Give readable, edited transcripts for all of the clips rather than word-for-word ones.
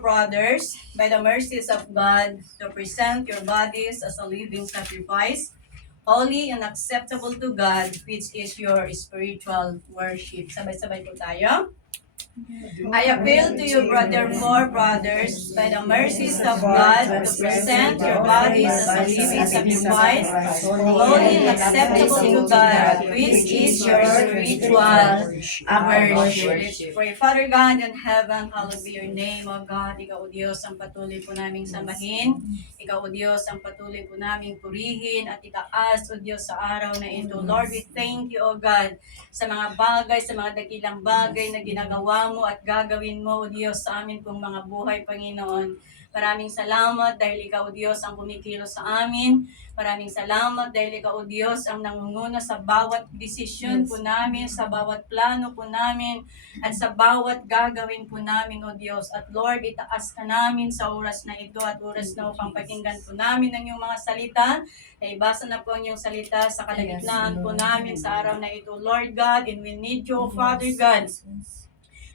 Brothers, by the mercies of God, to present your bodies as a living sacrifice, holy and acceptable to God, which is your spiritual worship. Sabay-sabay po tayo. I appeal to you, therefore, brothers, by the mercies of God, to present your bodies as a living sacrifice, holy and acceptable to God, which is your spiritual worship. Let's pray. Father God in heaven, hallowed be your name, O God. Ikaw, O Diyos, ang patuloy po naming sambahin. Ikaw, O Diyos, ang patuloy po naming purihin at itaas, O Diyos, sa araw na ito. Lord, we thank you, O God, sa mga bagay, sa mga dakilang bagay na ginagawa mo at gagawin mo, O Diyos, sa amin pong mga buhay, Panginoon. Maraming salamat dahil Ikaw, O Diyos, ang kumikilos sa amin. Maraming salamat dahil Ikaw, O Diyos, ang nangunguna sa bawat desisyon po namin, sa bawat plano po namin, at sa bawat gagawin po namin, O Diyos. At Lord, itaas ka namin sa oras na ito at oras na upang pakinggan po namin ang iyong mga salita. Naibasa na po ang iyong salita sa kalagitnaan po namin sa araw na ito, Lord God, and we need you, O Father God.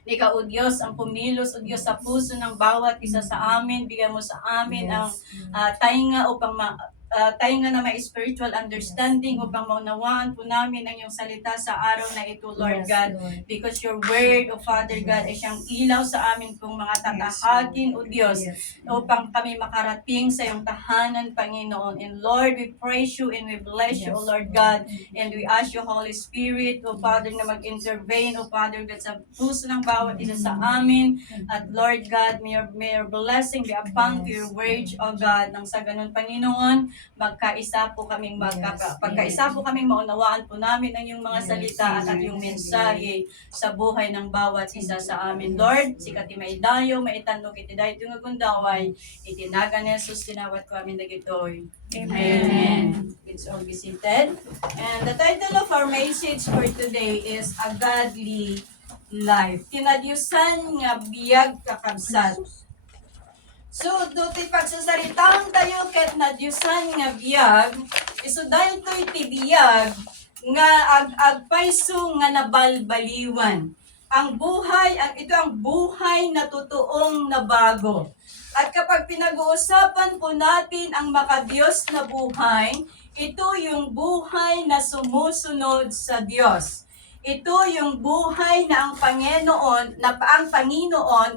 Ikaw, O Diyos, ang pumilos, O Diyos, sa puso ng bawat isa sa amin. Bigyan mo sa amin ang tainga upang tainga na may spiritual understanding upang maunawaan po namin ang iyong salita sa araw na ito, Lord God. Because your word, O Father God, ay siyang ilaw sa amin pong mga tatahagin, O Diyos, upang kami makarating sa iyong tahanan, Panginoon. And Lord, we praise you and we bless you, O Lord God. And we ask you, Holy Spirit, O Father, na mag-intervene, O Father God, sa puso ng bawat isa sa amin. At Lord God, may your blessing be upon to your words, O God. Nang sa ganun, Panginoon, pagkaisa po kaming maunawaan po namin ang iyong mga salita at ang iyong mensahe sa buhay ng bawat isa sa amin. Lord, sikati maidayo, maitandog iti dahi tungagundaway, itinaga ni Jesus, tinawat ko amin dagitoy. Amen. It's all be seated. And the title of our message for today is A Godly Life. Kinadyusan nga biyag kakabsat. So, do'y pagsasaritang tayo ket na Diyosan nga biyag, iso dahil to'y tibiyag nga agpayso nga nabalbaliwan. Ito ang buhay na totoong nabago. At kapag pinag-uusapan po natin ang makadiyos na buhay, ito yung buhay na sumusunod sa Diyos. Ito yung buhay na ang Panginoon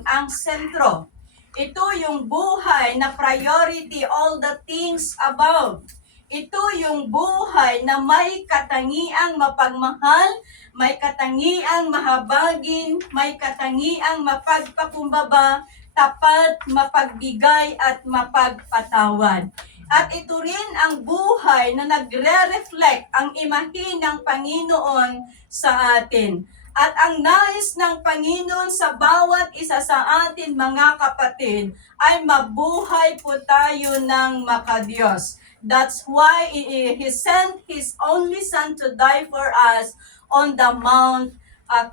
ang sentro. Ito yung buhay na priority all the things above. Ito yung buhay na may katangiang mapagmahal, may katangiang mahabagin, may katangiang mapagpakumbaba, tapat, mapagbigay at mapagpatawad. At ito rin ang buhay na nagre-reflect ang imahe ng Panginoon sa atin. At ang nais ng Panginoon sa bawat isa sa atin, mga kapatid, ay mabuhay po tayo ng makadiyos. That's why He sent His only Son to die for us on the Mount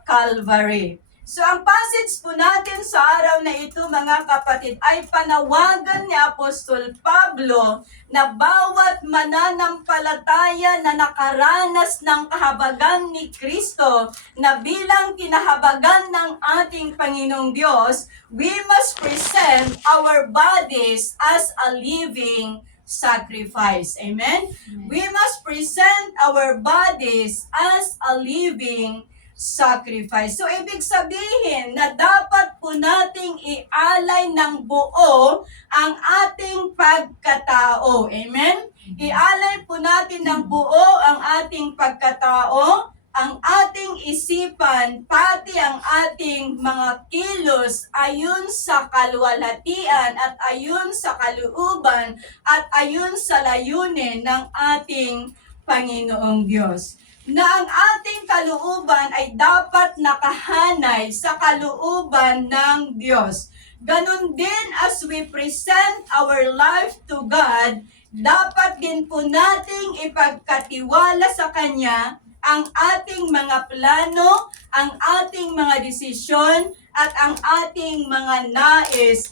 Calvary. So ang passage po natin sa araw na ito, mga kapatid, ay panawagan ni Apostol Pablo na bawat mananampalataya na nakaranas ng kahabagan ni Kristo na bilang kinahabagan ng ating Panginoong Diyos, we must present our bodies as a living sacrifice. Amen? We must present our bodies as a living sacrifice. So, ibig sabihin na dapat po nating ialay ng buo ang ating pagkatao. Amen? Ialay po natin ng buo ang ating pagkatao, ang ating isipan, pati ang ating mga kilos ayon sa kaluwalhatian at ayon sa kalooban at ayon sa layunin ng ating Panginoong Diyos. Na ang ating kalooban ay dapat nakahanay sa kalooban ng Diyos. Ganon din as we present our life to God, dapat din po nating ipagkatiwala sa Kanya ang ating mga plano, ang ating mga desisyon, at ang ating mga nais.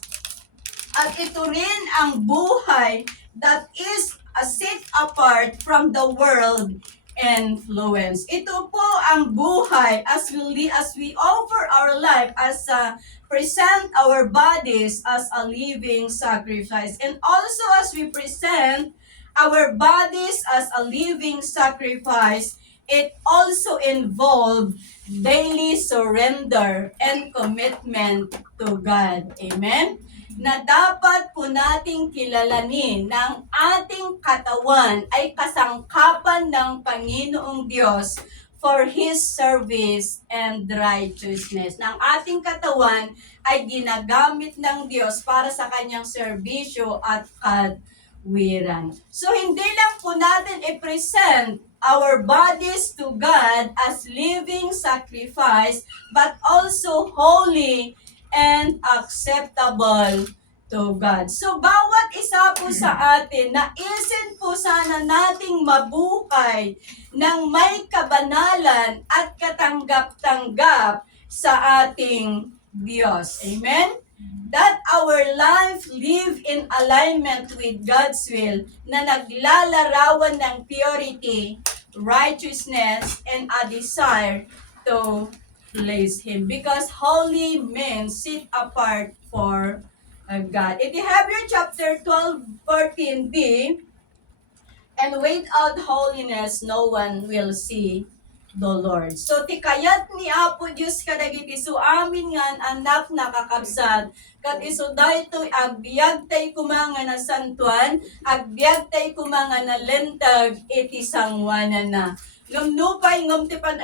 At ito rin ang buhay that is set apart from the world influence. Ito po ang buhay as we offer our life as present our bodies as a living sacrifice. And also as we present our bodies as a living sacrifice, it also involves daily surrender and commitment to God. Amen? Na dapat po nating kilalanin ng ating katawan ay kasangkapan ng Panginoong Diyos for His service and righteousness. Ng ating katawan ay ginagamit ng Diyos para sa kanyang serbisyo at katwiran. So hindi lang po natin i-present our bodies to God as living sacrifice, but also holy and acceptable to God. So, bawat isa po sa atin, naisin po sana nating mabuhay ng may kabanalan at katanggap-tanggap sa ating Diyos. Amen? That our life live in alignment with God's will na naglalarawan ng purity, righteousness, and a desire to please Him. Because holy means set apart for God. If you have your chapter 12:14b, and without holiness, no one will see the Lord. So, tikayat ni Apo Diyos kadagiti so amin nga anak nakakabsat. Kat iso daytoy agbiag tay kumanga na santuan, agbiag tay kumanga na lentag iti sangwanan na. Nupay ti pa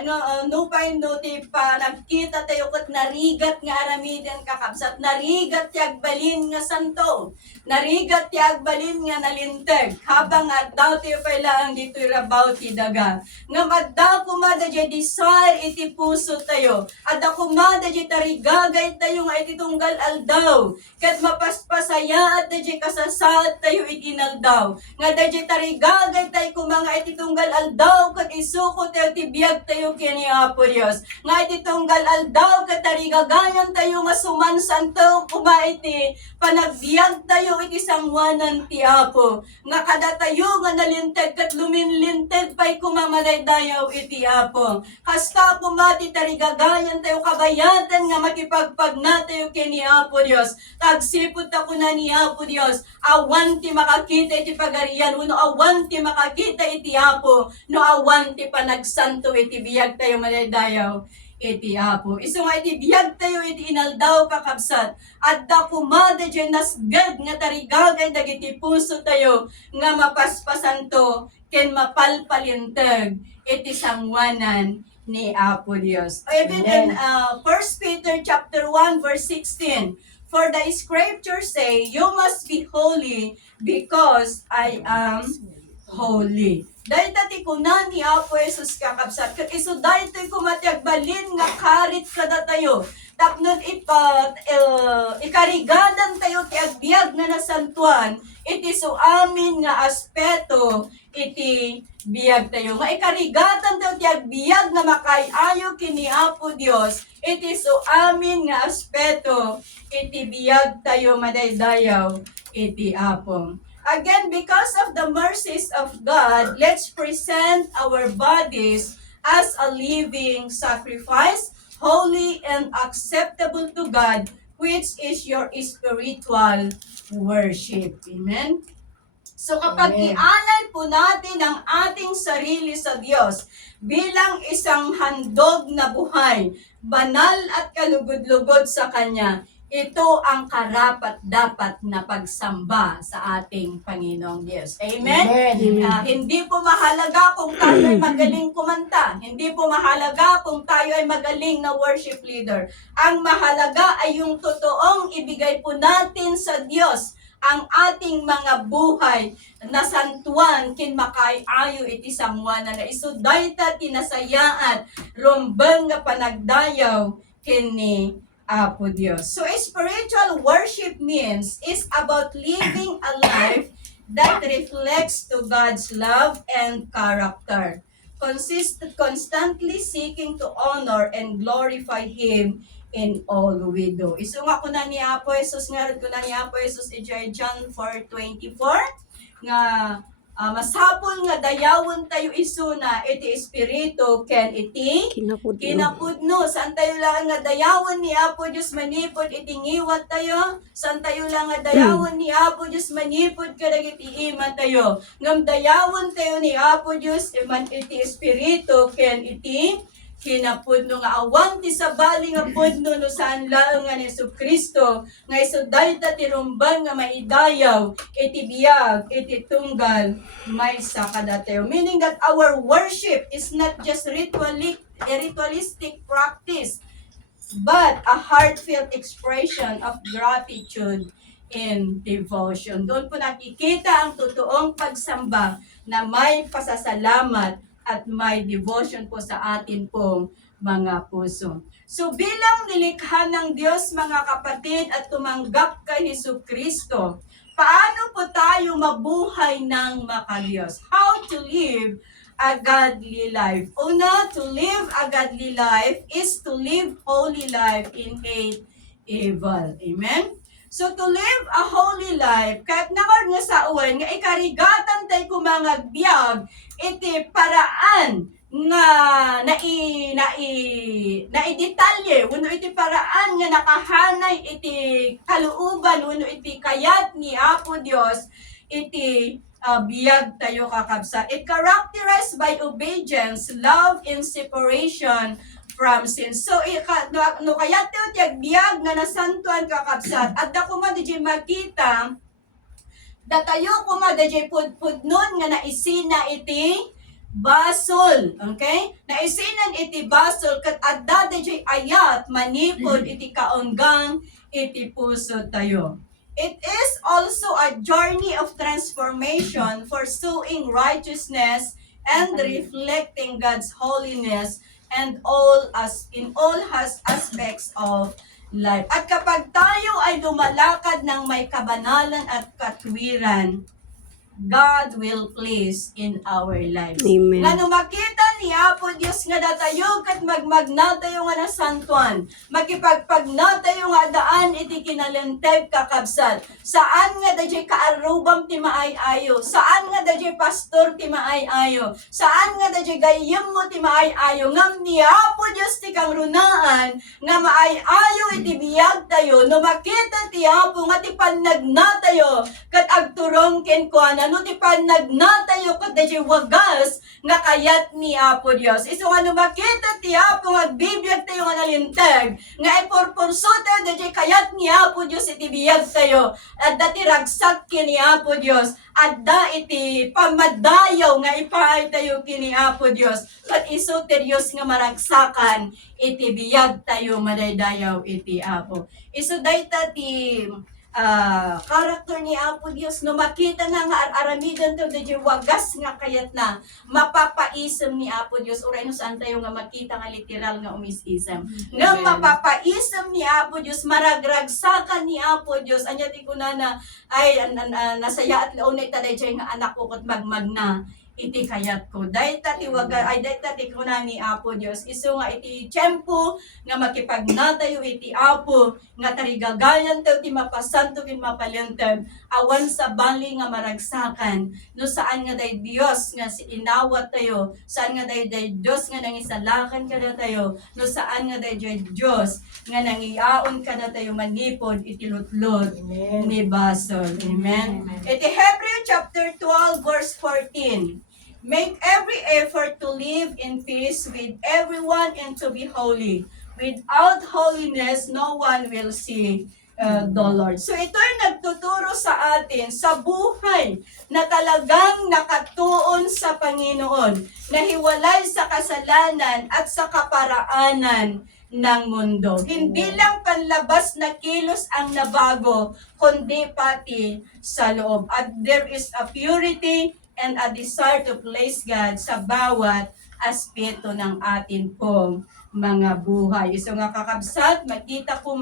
nagkita tayo kat narigat nga aramidan kakabsat, narigat ti agbalin nga santo, narigat ti agbalin nga nalintag, habang addaw tayo pala ang dito'y rabaw ti daga. Ngam addaw kumada di desire iti puso tayo, addaw kumada di tarigagay tayo nga iti tunggal aldaw, kat mapaspasaya at di kasasad tayo iti naldaw, nga di tarigagay tayo kumanga iti tunggal aldaw, kat isuko tayo ti biyag tayo kini Apo Diyos, nga iti tunggal aldaw, kat tarigagayan tayo nga sumansanto, kumaiti panagbiag tayo iti sangwanan ti Apo, nga kada tayo nga nalintag kat luminlintag pa'y kumamadaydayaw iti Apo. Hasta kumati tarigagayan tayo kabayatan nga makipagpag na tayo kini Apo Diyos. Tagsipot ako na ni Apo Diyos, awan ti makakita iti pagarian, uno awan ti makakita iti Apo, no awan ti panagsanto iti biyag tayo madaydayaw iti Apo. Iso nga iti biyag tayo iti inaldaw kakabsat. At da kumada dyan nasgad nga tarigagay dagiti puso tayo nga mapaspasan to ken mapalpalintag iti sangwanan ni Apo Dios. Even in 1 Peter chapter 1 verse 16, for the scriptures say, you must be holy because I am holy. Dahil tati kunan ni Apo Jesus kakabsat, kat iso dahil to'y kumatiagbalin nga karit kada tayo. Tapnon ikarigadan tayo ti agbiag nga nasantuan, iti so amin nga aspeto iti biyag tayo. Nga ikarigatan tayo ti agbiag nga makayayo kini Apo Dios, iti so amin nga aspeto iti biyag tayo madaydayaw iti Apo. Again, because of the mercies of God, let's present our bodies as a living sacrifice, holy and acceptable to God, which is your spiritual worship. Amen? So kapag ialay po natin ang ating sarili sa Diyos bilang isang handog na buhay, banal at kalugod-lugod sa Kanya, ito ang karapat-dapat na pagsamba sa ating Panginoong Diyos. Amen? Hindi po mahalaga kung tayo ay magaling kumanta. Hindi po mahalaga kung tayo ay magaling na worship leader. Ang mahalaga ay yung totoong ibigay po natin sa Diyos ang ating mga buhay na santuan kin makaayo iti sangwanan na iso dayta tinasayaat rumbeng nga panagdayaw kini Apo Dios. So spiritual worship means is about living a life that reflects to God's love and character. Constantly seeking to honor and glorify Him in all we do. Iso nga ko na ni Apo Jesus, nga ko na ni Apo Jesus, John 4:24, nga masapol nga dayawon tayo isuna iti espiritu ken iti kinapudno. Saan tayo lang nga dayawon ni Apo Diyos manipod iti ngiwat tayo. Saan tayo lang nga dayawon ni Apo Diyos manipod kadag iti ima tayo. Ngam dayawon tayo ni Apo Diyos iman iti espiritu ken iti kinapudno nga awan ti sabali nga pudno no saan laeng nga ni Jesucristo nga isu dayta ti rumban nga maidayaw iti biyag iti tunggal maysa kadatayo. Meaning that our worship is not just ritualistic practice but a heartfelt expression of gratitude and devotion. Doon po nakikita ang totoong pagsamba na may pasasalamat at may devotion po sa atin pong mga puso. So bilang nilikha ng Diyos mga kapatid at tumanggap kay Jesucristo, paano po tayo mabuhay ng makadiyos? How to live a godly life? Una, to live a godly life is to live holy life in hate evil. Amen? So to live a holy life, kahit nakar nga sa uwan, nga ikarigatan tayo kumangag biyag, iti paraan nga naidetalye, uno iti paraan nga nakahanay iti kaluuban, uno iti kayat ni Apo Dios, iti biyag tayo kakabsat. It characterized by obedience, love, and separation from sin. So, no kaya tayo tiyag biyag nga nasantuan kakabsat. At da kuma di makita, datayo kuma di pudpudnon nga naisina iti basol. Okay? Naisinan iti basol kat adda di ayat manipod iti kaunggang iti puso tayo. It is also a journey of transformation, pursuing righteousness and reflecting God's holiness and in all aspects of life. At kapag tayo ay lumalakad ng may kabanalan at katwiran, God will place in our lives. Amen. Nga makita ni Apo Diyos nga datayo kat magmagnatayo nga na santuan. Makipagpagnatayo nga daan iti kinalenteg kakabsat. Saan nga dajay kaarubam ti maay-ayo. Saan nga dajay pastor ti maay-ayo. Saan nga dajay gayem mo ti maay-ayo. Ngam ni Apo Diyos ti kang runaan nga maay-ayo iti biyag tayo. No makita ti Apo nga ti pannagnatayo kat agturong kenkwana no ti pannagnatayo kat dajay wagas nga kayat ni Apo Dios. Isu nga no makita ti Apo nga bibiyag tayo nga nalinteg nga ipurpurso tayo dajay kayat ni Apo Dios iti biyag tayo at dati ragsak kini Apo Dios at da iti pamadayaw nga ipaay tayo kini Apo Dios kat isu ti Dios nga maragsakan iti biyag tayo madaydayaw iti Apo. Isu dayta ti karakter ni Apo Dios no makita na nga aramidan to dajay wagas nga kayat na mapapaisem ni Apo Dios uray no saan tayo nga makita nga literal nga umisisem nga mapapaisem ni Apo Dios maragragsakan ni Apo Dios anya ti kunana ay nasaya at launay ta dajay nga anak ko ket magmagna iti kayat ko. Dayta ti waga ay dayta ti kunana ni Apo Dios. Isu nga iti tiempo nga makipagnatayo iti Apo nga tarigagayan tayo ti mapasanto ken mapalenteg awan sa bali nga maragsakan no saan nga day Dios nga inawat tayo, saan nga day Dios nga nangisalakan kada tayo, no saan nga day Dios nga nangiaon kada tayo manipod iti lutlod ni basol. Amen. Iti Hebrew chapter 12 verse 14. Make every effort to live in peace with everyone and to be holy. Without holiness, no one will see the Lord. So ito'y nagtuturo sa atin sa buhay na talagang nakatuon sa Panginoon, na hiwalay sa kasalanan at sa kaparaanan ng mundo. Hindi lang panlabas na kilos ang nabago, kundi pati sa loob. At there is a purity and a desire to place God sa bawat aspeto ng atin pong mga buhay. So nga kakabsat, makita ko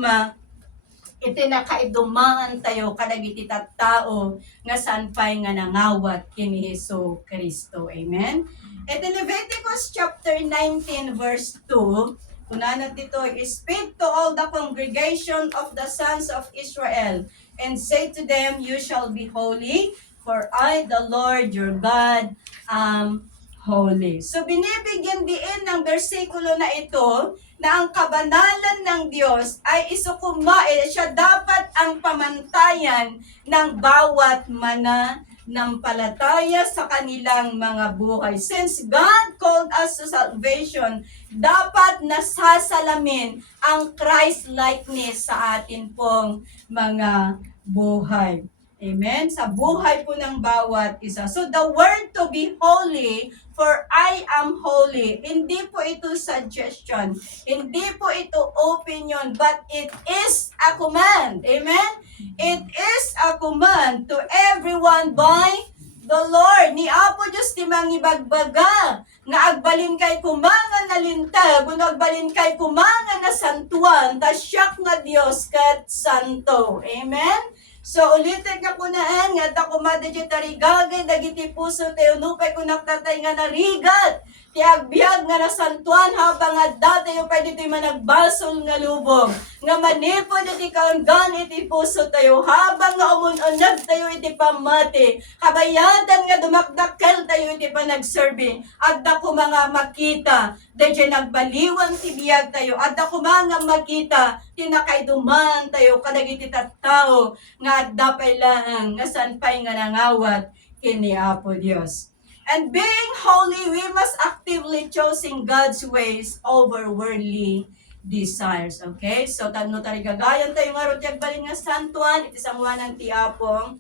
iti nakaidumaan tayo kadag iti tattao nga sanpay nga nangawat kini Hesu Kristo. Amen? Iti Leviticus chapter 19 verse 2, kunana dito, speak to all the congregation of the sons of Israel and say to them, you shall be holy, For I, the Lord your God, am holy. So binibigyan din ng bersikulo na ito na ang kabanalan ng Diyos ay siya dapat ang pamantayan ng bawat mananampalataya sa kanilang mga buhay. Since God called us to salvation, dapat nasasalamin ang Christ-likeness sa atin pong mga buhay. Amen? Sa buhay po ng bawat isa. So the word to be holy, for I am holy, hindi po ito suggestion, hindi po ito opinion, but it is a command. Amen? It is a command to everyone by the Lord. Ni Apo Diyos ti mangibagbaga, nga agbalin kay kumangan na lintag, kung agbalin kay kumangan na santuan, tasyak nga Diyos kat santo. Amen? So, ulitin ka po naan, nga ta kumada tarigagay, dagiti puso tayo, nupay kung naktatay nga narigat, ti agbyag nga nasantuan, habang nga datayo pa dito'y managbasol nga lubong, nga manipo diti kaanggan iti puso tayo, habang nga umununag tayo iti pamati, kabayatan nga dumakdakkel tayo iti panagserving, adda ko mga makita, dahil nagbaliwan ti biyag tayo, adda ko mga makita, tinakayduman tayo, kadagiti tattao, nga dapay lang, nga sanpay nga nangawat, kini Apo Dios. And being holy, we must actively choosing God's ways over worldly desires. Okay? So, tanong tarigagayan tayo nga rotyag balin nga santuan, iti sangwanan ti Apong,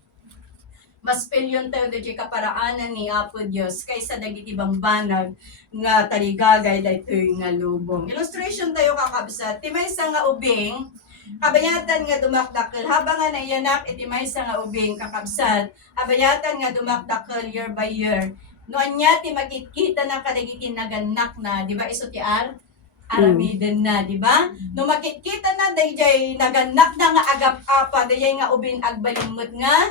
mas pilyon tayo dito kaparaanan ni Apo Dios kaysa dagiti bambanag nga tarigagay daytoy nga lubong. Illustration tayo kakabsat. Ti maysa nga ubing, kabayatan nga dumakdakkel habang nga naiyanak iti maysa nga ubing kakabsat. Kabayatan nga dumakdakkel year by year. Noon niya ti makikita na kadagiti naganak na, di ba iso ti aramiden na, di ba? No makikita na dayjay naganak na nga agap-apa, dayjay nga ubing agbalimot nga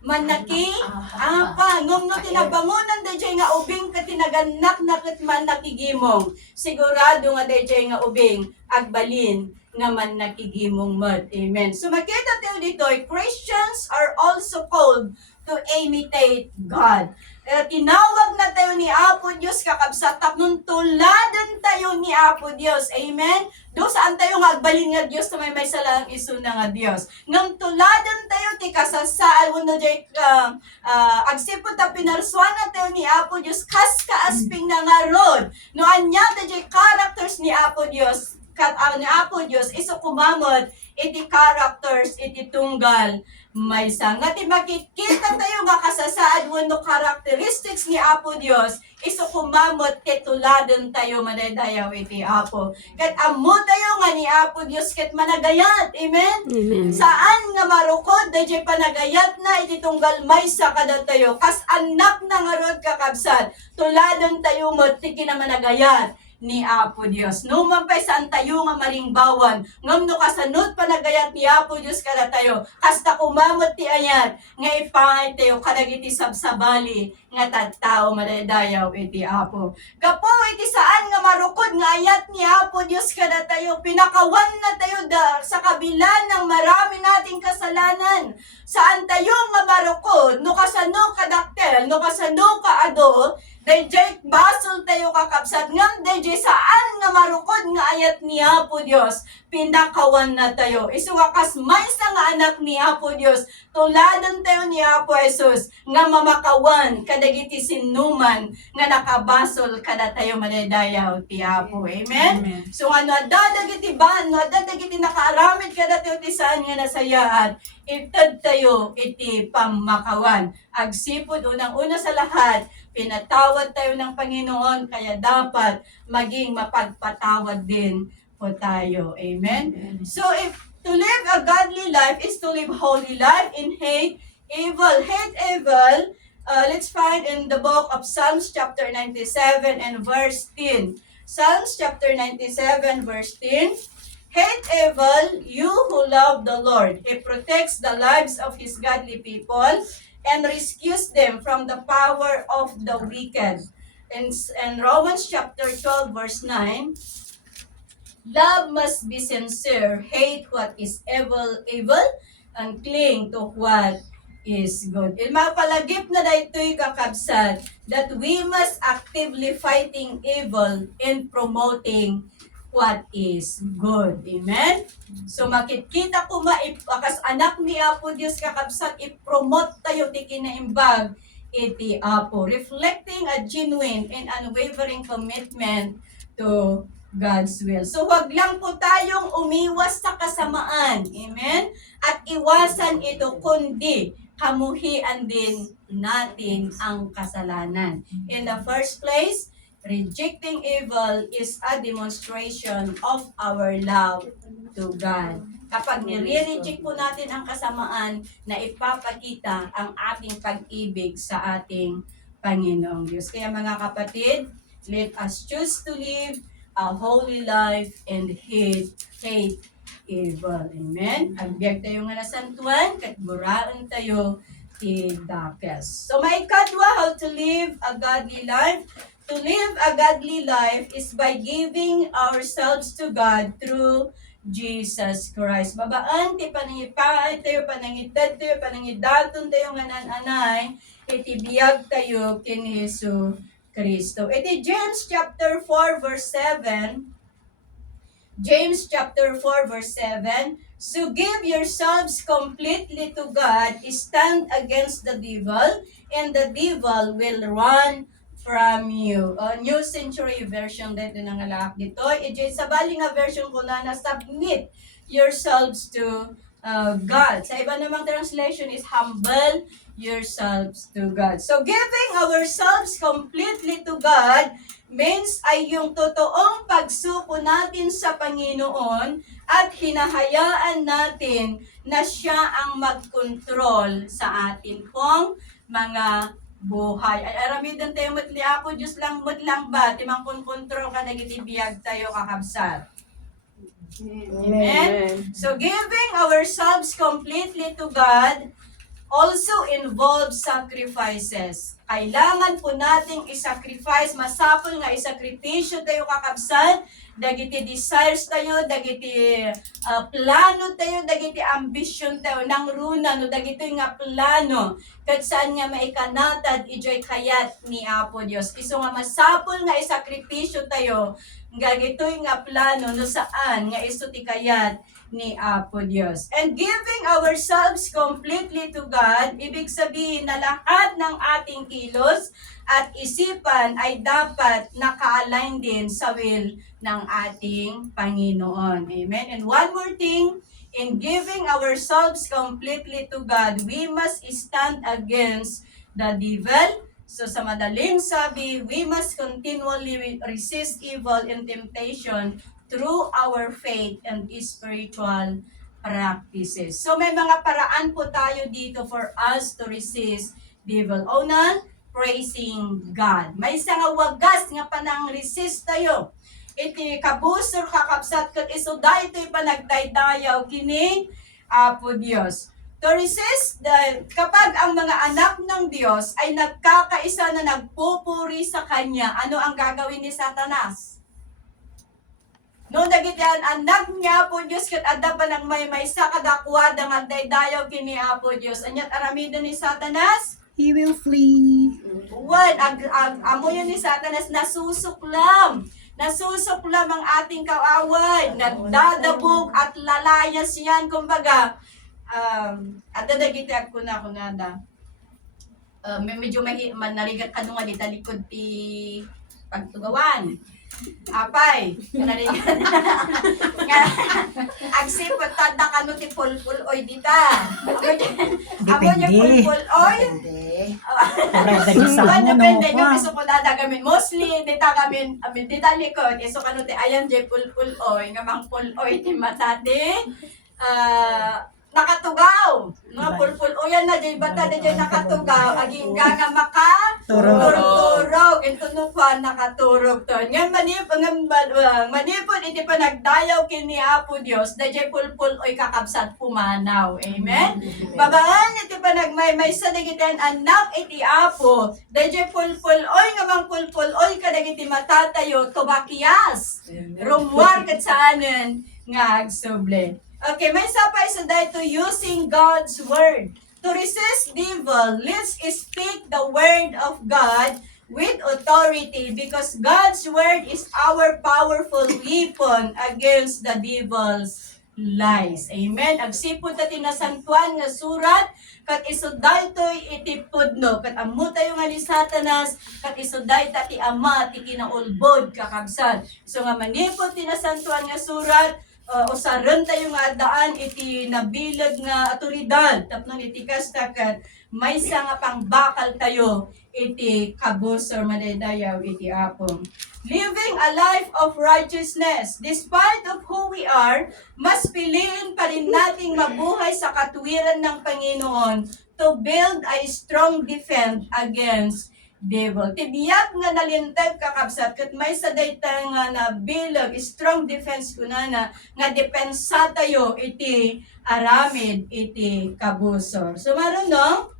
manaki apa ngum no tinabangunan dayjay nga ubing ket tinaganak na ket man nakigimong sigurado nga dayjay nga ubing agbalin nga man nakigimong mod. Amen. So makita tayo dito, Christians are also called to imitate God. Tinawag na tayo ni Apo Diyos kakabsat tapnon tuladan tayo ni Apo Diyos. Amen. Do saan tayo nga agbalin nga Diyos na may salang isu na nga Diyos. Ngam tuladan tayo ti kasasaan wano jay agsipod ta pinarswan na tayo ni Apo Diyos kas kaasping na nga rod. No anya ta jay characters ni Apo Diyos kat ni Apo Diyos iso kumamot iti characters iti tunggal may nga ti makikita tayo nga kasasaad wano characteristics ni Apo Dios iso kumamot tituladan tayo manaydayaw iti Apo ket ammo tayo nga ni Apo Dios ket managayat. Amen. Amen. Saan nga marukod dayjay panagayat na iti tunggal maysa kada tayo kas anak na nga rod kakabsat tuladan tayo mo ti kinamanagayat ni Apo Dios. No man pay saan tayo nga maringbawan, ngam no kasanod panagayat ni Apo Dios kada tayo, hasta kumamot ti ayat, nga ipangay tayo kadagiti sabsabali, nga tattao madaydayaw iti Apo. Gapo iti saan nga marukod nga ayat ni Apo Dios kada tayo, pinakawan na tayo sa kabila ng marami nating kasalanan. Saan tayo nga marukod, no kasano kadaktel, no kasano kaado, dayjay basol tayo kakabsat ngam dayjay saan nga marukod nga ayat ni Apo Dios pinakawan na tayo isu nga kas maysa nga anak ni Apo Dios tuladan tayo ni Apo Jesus nga mamakawan kadagiti sinuman nga nakabasol kada tayo madaydayaw ti Apo. Amen. Amen. So ano dadagiti ban no dadagiti nakaaramid kada tayo ti saan nga nasayaat itad tayo iti pamakawan agsipod unang-una sa lahat pinatawad tayo ng Panginoon, kaya dapat maging mapagpatawad din po tayo. Amen? So, if to live a godly life is to live holy life in hate evil. Hate evil, let's find in the book of Psalms chapter 97 and verse 10. Psalms chapter 97 verse 10. Hate evil, you who love the Lord. He protects the lives of His godly people and rescues them from the power of the wicked. In Romans chapter 12 verse 9, love must be sincere, hate what is evil, and cling to what is good. In mapalagip na daytoy kakabsat that we must actively fighting evil and promoting what is good. Amen? So makikita ko akas anak ni Apo Dios kakabsat i-promote tayo ti kinaimbag iti Apo, reflecting a genuine and unwavering commitment to God's will. So wag lang po tayong umiwas sa kasamaan. Amen? At iwasan ito, kundi kamuhian din natin ang kasalanan. In the first place, rejecting evil is a demonstration of our love to God. Kapag nire-reject po natin ang kasamaan, na ipapakita ang ating pag-ibig sa ating Panginoong Diyos. Kaya mga kapatid, let us choose to live a holy life and hate evil. Amen? Agbyag tayo nga nasantuan, kat buraan tayo ti dakes. So may kadwa, how to live a godly life. To live a godly life is by giving ourselves to God through Jesus Christ. Babaan, ti panangipaay tayo, panangitad tayo, panangidaton tayo nga nananay, itibiyag tayo kin Hesu Kristo. Iti James chapter 4 verse 7, James chapter 4 verse 7, so give yourselves completely to God, stand against the devil, and the devil will run from you. New Century Version dito nang alak dito. Sa bali nga version ko na submit yourselves to God. Sa iba namang translation is humble yourselves to God. So giving ourselves completely to God means ay yung totoong pagsuko natin sa Panginoon at hinahayaan natin na siya ang mag-control sa atin pong mga buhay. Ay aramidan tayo matli ako, Diyos lang ba? Timang kontrol ka nagitibiyag tayo kakabsat. Amen? So giving ourselves completely to God also involves sacrifices. Kailangan po nating isacrifice, masapol nga isakripisyo tayo kakabsat, dagiti desires tayo, dagiti plano tayo, dagiti ambisyon tayo, nang runa, no, dagiti nga plano, kat saan nga maikanatad, ijoy kayat ni Apo Dios. Iso nga masapol nga isakripisyo tayo, gagitoy nga plano, no saan nga iso ti kayat ni Apo Dios. And giving ourselves completely to God, ibig sabihin na lahat ng ating kilos at isipan ay dapat naka-align din sa will ng ating Panginoon. Amen? And one more thing, in giving ourselves completely to God, we must stand against the devil. So sa madaling sabi, we must continually resist evil and temptation through our faith and spiritual practices. So may mga paraan po tayo dito for us to resist devil. Una, praising God. May isa nga wagas nga panang resist tayo. Iti kabusor kakapsat kat iso da ito'y panagdaydayaw kini Apo Dios. To resist, kapag ang mga anak ng Diyos ay nagkakaisa na nagpupuri sa Kanya, ano ang gagawin ni Satanas? No, dagitian anak niya Apo Dios ket adda pa nang may sa kadakwada nga daydayaw kini Apo Dios. Anyat aramido ni Satanas? He will flee. One, amo yun ni Satanas nasusuklam. Nasusuklam ang ating kaaway. Nagdadabog at lalayas yan. Kumbaga, at dadagiti ako na kunada. Medyo narigat ka nung di talikod ti pagtugawan. Apay, kanarigan. Agsipot tada ka no ti pulpul oy dita. Amo niya pulpul oy. Depende nyo, iso ko dadagamin. Mostly, dita gamin, dita likod, iso ka no ti ayan jay pulpul oy, nga mang pul oy ti matati. Nakatugaw. No, pulpul oyan na jay bata na jay nakatugaw. Aging nga turog. Ito nung pa nakaturog to. Nga manipon, iti pa nagdayaw kini Apo Dios, da jay pulpul oy kakabsat pumanaw. Amen? Babaan, iti pa nagmay sa dagitan anak iti Apo, da jay pulpul oy, nga mang pulpul oy, kadagiti matatayo, tubakias. Rumwar kat saanen, nga agsuble. Okay, may sapay sa dahito using God's Word To resist devil, let's speak the word of God with authority because God's word is our powerful weapon against the devil's lies. Amen. Agsipod ta tinasantuan nga surat kat isuday toy itipudno kat ammo tayo nga ni Satanas kat isuday ta ti ama ti kinaulbod kakabsat. So nga manipod tinasantuan nga surat usaran tayo nga daan iti nabilag nga atoridad tapno iti kastakat may nga pangbakal tayo iti kabus or madaydayaw iti apong. Living a life of righteousness despite of who we are, mas piliin pa rin nating mabuhay sa katwiran ng Panginoon to build a strong defense against devil. Tibiyag nga nalintag kakabsat kat may sa dayta nga nabilag strong defense kunana nga depensa tayo iti aramid iti kabusor. So marunong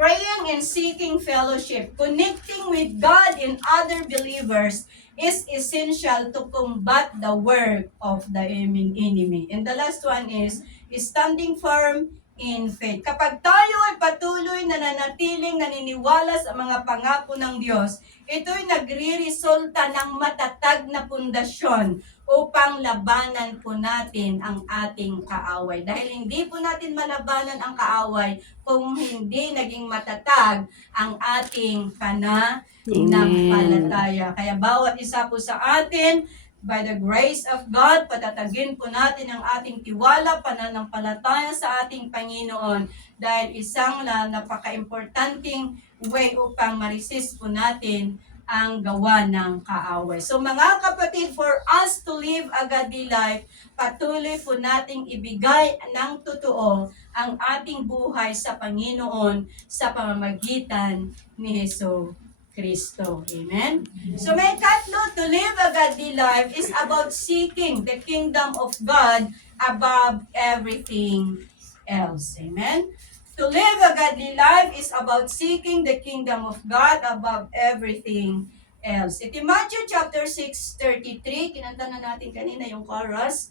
praying and seeking fellowship, connecting with God and other believers is essential to combat the work of the enemy. And the last one is standing firm in faith. Kapag tayo ay patuloy na nanatiling naniniwala sa mga pangako ng Diyos, ito'y nagre-resulta ng matatag na pundasyon upang labanan po natin ang ating kaaway. Dahil hindi po natin malabanan ang kaaway kung hindi naging matatag ang ating pananampalataya. Kaya bawat isa po sa atin, by the grace of God, patatagin po natin ang ating tiwala, pananampalataya sa ating Panginoon dahil isang napaka-importanting way upang ma-resist po natin ang gawa ng kaaway. So mga kapatid, for us to live a godly life, patuloy po nating ibigay ng totoo ang ating buhay sa Panginoon sa pamamagitan ni Hesus Kristo. Amen? So may katlo, to live a godly life is about seeking the kingdom of God above everything else. Amen? To live a godly life is about seeking the kingdom of God above everything else. Iti Matthew chapter 6:33, kinanta na natin kanina yung chorus.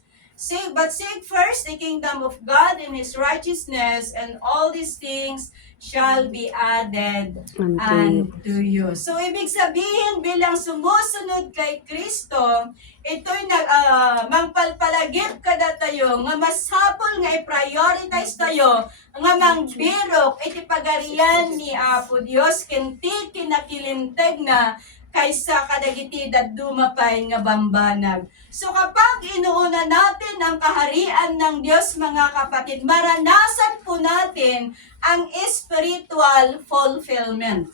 But seek first the kingdom of God and His righteousness, and all these things shall be added unto you. So, ibig sabihin, bilang sumusunod kay Kristo, ito'y mangpalpalagip kada tayo, nga masapol nga i-prioritize tayo, nga mangbirok, iti pagarian ni Apo Dios, kenti kinakilinteg na, kaysa kadagiti dumapay nga bambanag. So kapag inuuna natin ang kaharian ng Diyos, mga kapatid, maranasan po natin ang spiritual fulfillment.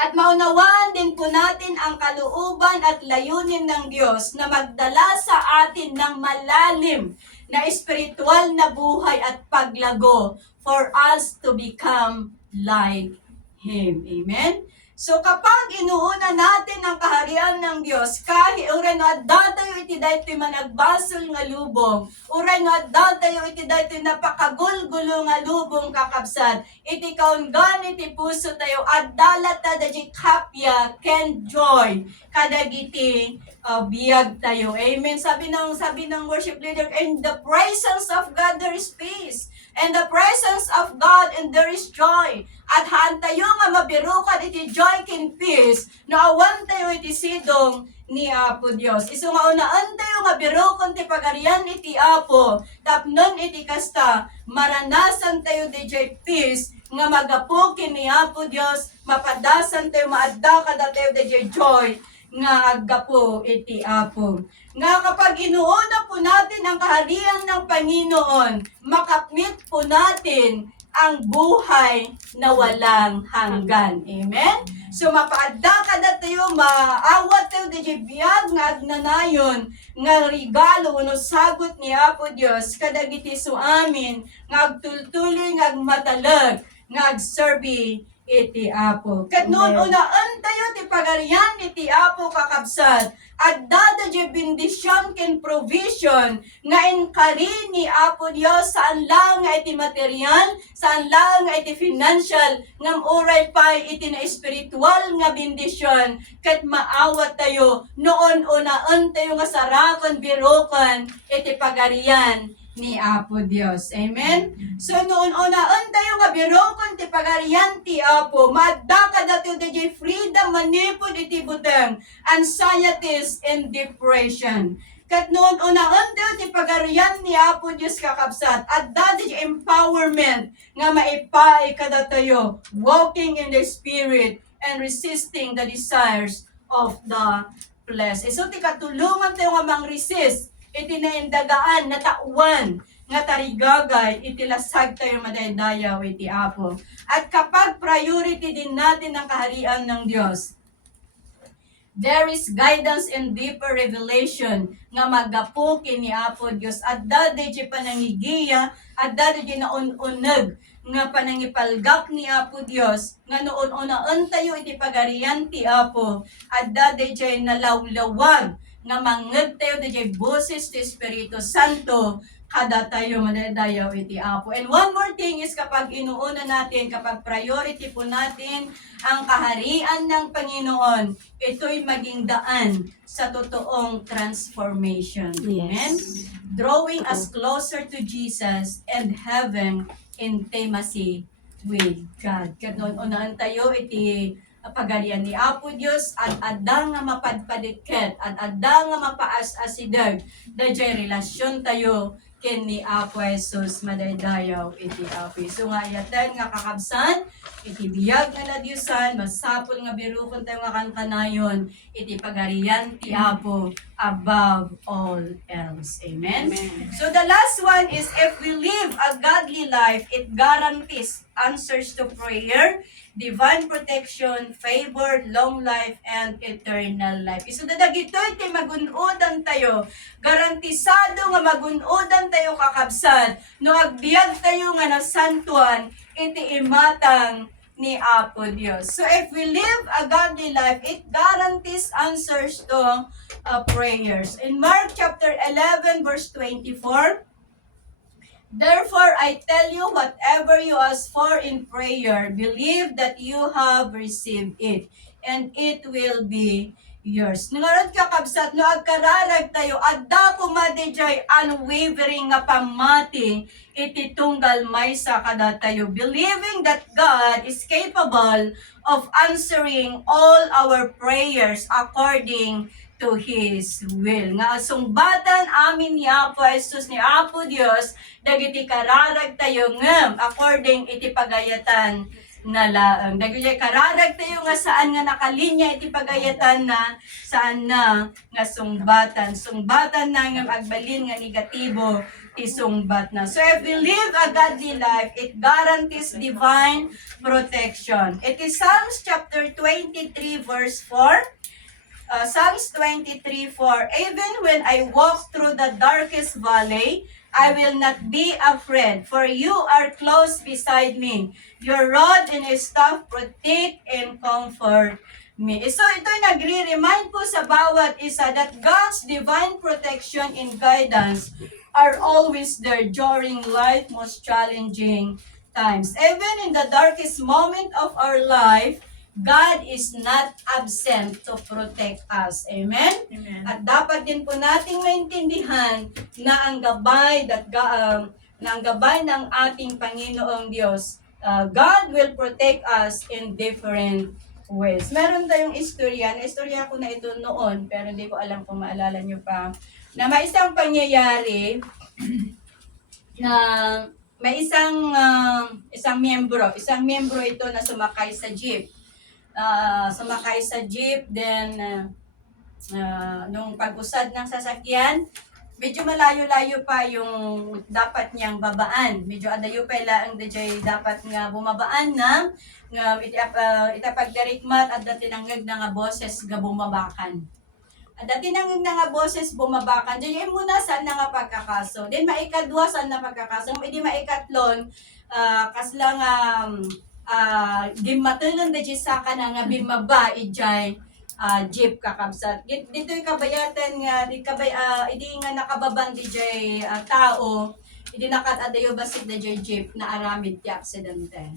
At maunawaan din po natin ang kalooban at layunin ng Diyos na magdala sa atin ng malalim na spiritual na buhay at paglago for us to become like Him. Amen? So kapag inuuna natin ang kaharian ng Diyos, kahit uray no adda tayo iti daytoy managbasol nga lubong, uray no adda tayo iti daytoy napakagulgulo nga lubong kakabsat, iti kaunggan iti puso tayo addalat ta daji kapya ken joy kadagiti biyag tayo. Amen. Sabi ng worship leader, in the presence of God there is peace. In the presence of God and there is joy. At haan tayo nga mabirukan iti joy ken peace, na awan tayo iti sidong ni Apo Dios. Isu nga unaan tayo nga birukon ti pagarian iti Apo, tapnon iti kasta, maranasan tayo di joy peace, nga magapo ken ni Apo Dios, mapadasan tayo maadda kada tayo di joy, nga agapo iti Apo. Nga kapag inuuna po natin ang kaharian ng Panginoon, makapit po natin ang buhay na walang hanggan. Amen? So mapaadda kada tayo, maawat tayo di biyag nga agnanayon, nga regalo no sagot ni Apo Dios kadagiti su amin, nga agtultuloy nga agmatalag, nga agserbi iti Apo. Kat noon unaan tayo ti pagarian iti Apo kakabsat, at dada di bendisyon ken provision nga inkari ni Apo Dios saan lang nga iti material, saan lang nga iti financial, ngam oray pa iti na spiritual nga bendisyon, kat maawat tayo noon unaan tayo nga sarakon birokan iti pagarian ni Apo Dios. Amen? So noon unaan tayo nga birokon ti pagarian ti Apo, madda ka dati ti freedom manipod iti buteng, anxieties and depression. Kat noon unaan tayo ti pagarian ni Apo Dios kakabsat, at dati empowerment nga maipaay kada tayo, walking in the Spirit and resisting the desires of the flesh. So ti katulungan tayo nga mang-resist iti naindagaan na tauan nga tarigagay iti lasag tayo madaydayaw iti Apo. At kapag priority din natin ang kaharian ng Diyos, there is guidance and deeper revelation nga magapu kini Apo Dios at dadi di panangigiya at dadi di naununeg nga panangipalgak ni Apo Dios nga noon unaan tayo iti pagarian ti Apo at dadi di nalawlawag nga mangeg tayo di boses ti Espiritu Santo kada tayo madadayaw iti Apo. And one more thing is kapag inuuna natin, kapag priority po natin ang kaharian ng Panginoon, ito'y maging daan sa totoong transformation. Amen? Drawing us closer to Jesus and having intimacy with God. Kaya unaan tayo iti pagarian ni Apo Dios at adda nga mapadpadiket at adda nga mapaas-asidag dayjay relasyon tayo ken ni Apo Jesus madaydayaw iti Apo. So nga ayatan nga kakabsan iti biyag nga nadyusan masapol nga birukon tayo nga kankanayon iti pagarian ti Apo above all else. Amen? Amen. So the last one is if we live a godly life, it guarantees answers to prayer, divine protection, favor, long life, and eternal life. So dadagitoy ti magunodan tayo, garantisado nga magunodan tayo kakabsat, no agbiag tayo nga nasantuan, iti imatang ni Apo Dios. So if we live a godly life, it guarantees answers to prayers. In Mark chapter 11 verse 24, therefore, I tell you, whatever you ask for in prayer, believe that you have received it, and it will be yours. Nungarod ka kabsat, no agkararag tayo, adda kumadejay unwavering nga pamati, iti tunggal maysa kada tayo, believing that God is capable of answering all our prayers according to His will. Nga sungbatan amin ni Apo Jesus ni Apo Dios dagiti kararag tayo ngem according iti pagayatan na laang. Dagiti kararag tayo nga saan nga nakalinya iti pagayatan na saan na nga sungbatan. Sungbatan na ngem agbalin nga negatibo isungbat na. So if we live a godly life, it guarantees divine protection. It is Psalms chapter 23 verse 4. Psalms 23:4, even when I walk through the darkest valley, I will not be afraid, for you are close beside me. Your rod and your staff protect and comfort me. So ito'y nagre-remind po sa bawat isa that God's divine protection and guidance are always there during life's most challenging times. Even in the darkest moment of our life, God is not absent to protect us. Amen? Amen. At dapat din po nating maintindihan na ang gabay ng ating Panginoong Diyos, God will protect us in different ways. Meron tayong istorya, na-istorya ko na ito noon, pero hindi ko alam kung maalala nyo pa, na may isang pangyayari na may isang miyembro ito na sumakay sa jeep. Then nung pag-usad ng sasakyan, medyo malayo-layo pa yung dapat niyang babaan. Medyo adayo pa ang DJ dapat nga bumabaan na nga itapagdarikmat at datinangag na nga boses nga bumabakan. At datinangag na nga boses bumabakan. Diyan muna saan na nga pagkakaso. Then maikadwa saan na pagkakaso. Hindi maikatlon kasla nga gimatulan da sa ka na nga bimaba ijay jeep kakabsat. Dito'y kabayatan nga idi nga nakababang DJ tao, idi nakat adayo basig da jeep na aramid ti aksidente.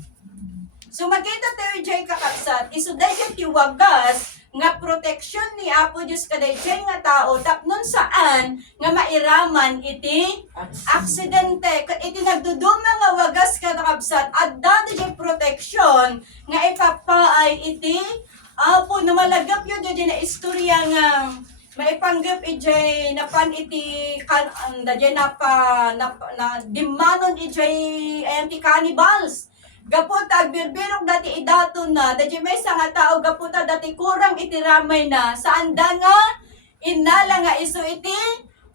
So makita tayo dyan kakabsat, isuday yung tiwagas nga proteksyon ni Apo Diyos kaday dyan nga tao tapnon saan nga mairaman iti aksidente ket iti nagduduma nga wagas ka kakabsat at dati dyan proteksyon nga ipapaay iti Apo na malagap yun dyan na istorya nga maipanggap ijay napan iti kan dyan na dimanon ijay anti cannibals. Gapot agbirbirok dati idato na, dati may nga tao gaputa dati kurang itiramay na, saan da nga inala nga iso iti,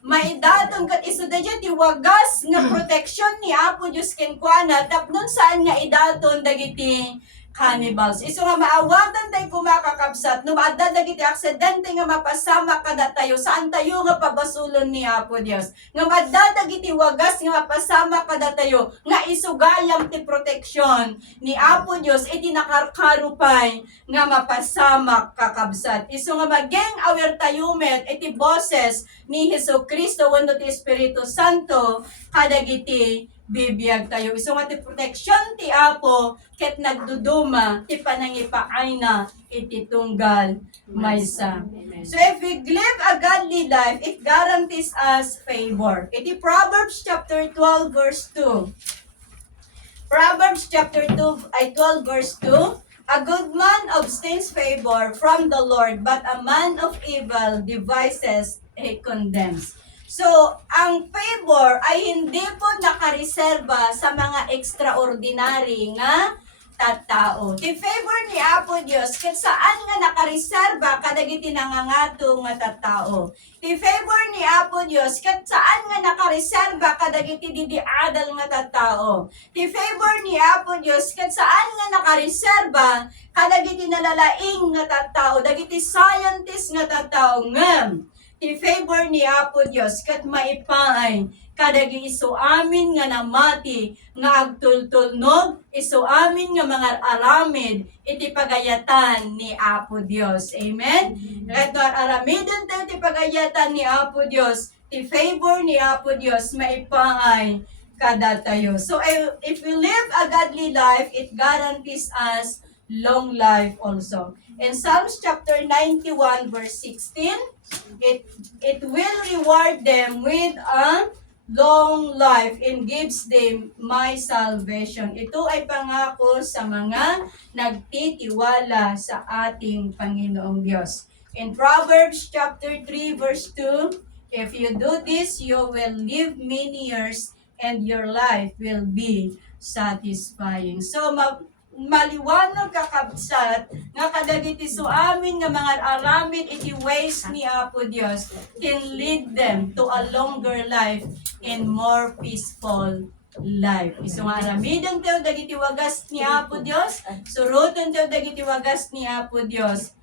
maidaton kat iso da ti wagas nga proteksyon ni Apo Diyos kenkwana, tapnon saan nga idaton dagiti cannibals. Iso nga maawatan tayo kumakakabsat, no maadda dagiti aksidente nga mapasama kada tayo, saan tayo nga pabasulon ni Apo Dios. Nga maadda dagiti wagas nga mapasama kada tayo, nga isugayam ti proteksyon ni Apo Dios iti nakarkarupay nga mapasama kakabsat. Iso nga mageng aware tayo met iti boses ni Hesus Kristo wenno ti Espiritu Santo kadagiti bibiyag tayo. Iso nga ti protection ti Apo ket nagduduma ti panangipaay na iti tunggal maysa. So if we live a godly life, it guarantees us favor. Iti Proverbs chapter 12 verse 2. Proverbs chapter 12 verse 2. A good man obtains favor from the Lord, but a man of evil devices he condemns. So, ang favor ay hindi po nakareserba sa mga extraordinary nga tattao. Ti favor ni Apo Dios ket saan nga nakareserba kadagiti nangangato nga tattao. Ti favor ni Apo Dios ket saan nga nakareserba kadagiti didiadal nga tattao. Ti favor ni Apo Dios ket saan nga nakareserba kadagiti nalalaing nga tattao, dagiti scientist nga tattao ngem ti favor ni Apo Dios ket maipaay kadagi isu amin nga namati nga agtultulnog isu amin nga mga aramid iti pagayatan ni Apo Dios. Amen. Ket aramidon tayo ti pagayatan ni Apo Dios, ti favor ni Apo Dios maipaay kada tayo. So if we live a godly life, it guarantees us long life also. In Psalms chapter 91 verse 16, it will reward them with a long life and gives them my salvation. Ito ay pangako sa mga nagtitiwala sa ating Panginoong Diyos. In Proverbs chapter 3 verse 2, if you do this, you will live many years and your life will be satisfying. So, maliwanag kakabsat nga kadagiti so amin nga mga aramid iti ways ni Apo Dios can lead them to a longer life and more peaceful life. Iso nga aramidon tayo dagiti wagas ni Apo Dios, suruton tayo dagiti wagas ni Apo Dios.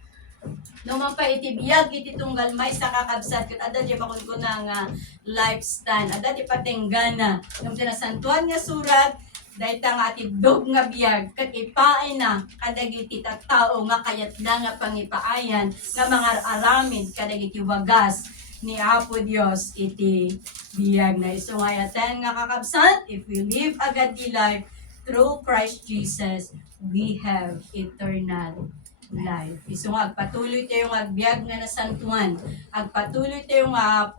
Naman pa iti biyag iti tunggal may sa kakabsat ket adda di makunkuna nga lifestyle, adda di patenggana ng sinasantuan nga surat dayta nga ati dog nga biyag ket ipaay na kadagiti tattao nga kayat na nga pangipaayan nga mga aramid kadagiti wagas ni Apo Dios iti biyag na iso nga yaten nga kakabsat. If we live a godly life through Christ Jesus, we have eternal life. Iso nga agpatuloy tayo nga agbiag nga nasantuan, agpatuloy tayo nga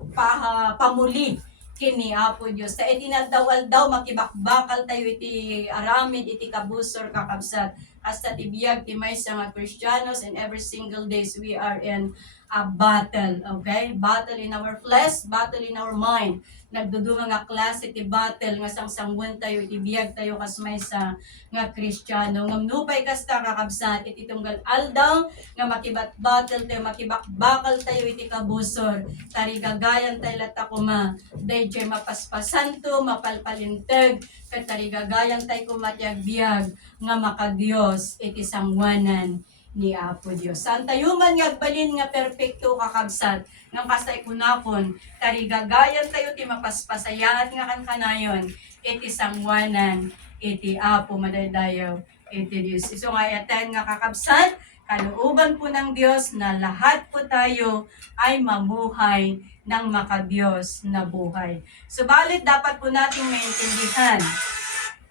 pamuli kini Apo Dios. Ta iti nagdawal daw makibakbakal tayo iti aramid iti kabusor kakabsat hasta ti biag ti maysa nga Kristiyanos, and every single days we are in a battle, okay? Battle in our flesh, battle in our mind. Nagdudunga nga klase ti battle nga sangsangwan tayo iti biag tayo kas maysa nga Kristiyano. Ngamnupay kasta kakabsat iti tunggal aldaw nga makibat battle tayo, makibakbakal tayo iti kabusor. Tarigagayan tayo latakuma dayjay mapaspasan to, mapalpalinteg ket tarigagayan tayo kumatyag biag nga makadiyos iti sangwanan ni Apo Dios. Saan tayo man nga agbalin nga perfecto kakabsat ng kastay kunakon, tarigagayan tayo ti mapaspasayaat nga kankanayon iti sangwanan iti Apo madaydayaw iti Dios. Iso nga yaten nga kakabsat kalooban po ng Dios na lahat po tayo ay mamuhay ng makadiyos na buhay. Subalit dapat po nating maintindihan,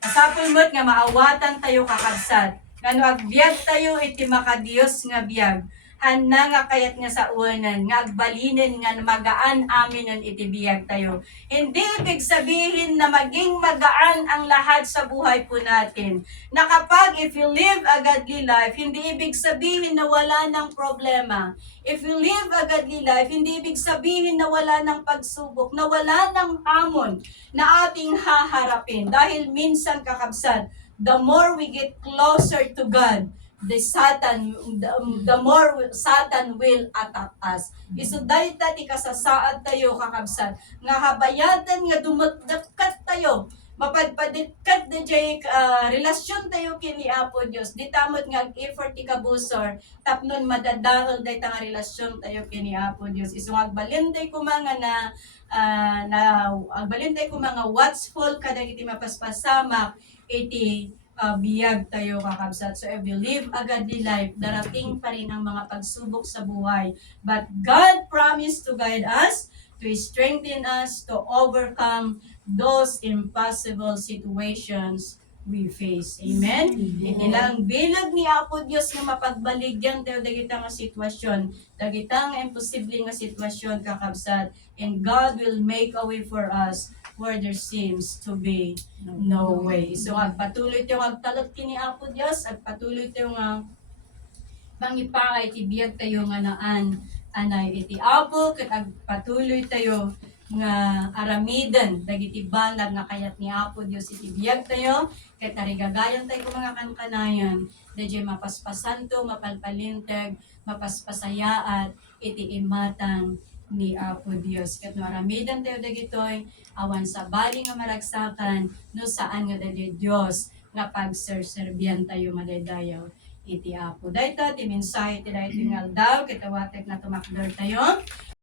masapul mo't nga maawatan tayo kakabsat Ngano agbyag tayo iti makadiyos nga biyag. Hanna nga kayat nga sa uwanan, nga agbalinin nga magaan amin ang iti biyag tayo. Hindi ibig sabihin na maging magaan ang lahat sa buhay po natin. Na kapag if you live a godly life, hindi ibig sabihin na wala ng problema. If you live a godly life, hindi ibig sabihin na wala ng pagsubok, na wala ng hamon na ating haharapin. Dahil minsan kakabsat, the more we get closer to God, the more Satan will attack us. Isuday ta ti kasasaad tayo kakabsat, nga habayadan nga dumadagkat tayo, mapadpadikkat na jay relasyon tayo kini Apo Dios. Di tamot nga effort ti kabusor, tapnon madadahol day ta nga relasyon tayo kini Apo Dios. Isu agbalintay ko mga agbalintay ko mga watchful kada iti mapaspasamak iti biyag tayo kakabsat. So if you live a godly life, darating pa rin ang mga pagsubok sa buhay. But God promised to guide us, to strengthen us, to overcome those impossible situations we face. Amen? Inilang bilag ni Apo Dios nga mapagbaligyan tayo dagita nga sitwasyon, dagita nga imposible nga sitwasyon kakabsat, and God will make a way for us where there seems to be no way. So agpatuloy tayo agtalot kini Apo Dios, agpatuloy tayo nga mangipakay tibiyag tayo nga naan anay iti Apo, ket agpatuloy tayo nga aramidan dagiti banag nga kayat ni Apo Dios iti biyag tayo, ket arigagayan tayo kung mga kankanayan, dadya mapaspasan to, mapalpalinteg, mapaspasayaat iti imatang ni Apo Dios. Ket no aramidan tayo dagitoy awan sa bali nga maragsakan no saan nga dadi Dios nga pagserserbiyan tayo madaydayaw iti Apo. Dayta ti mensahe ti daytoy nga aldaw, kitawatek na tumakder tayo.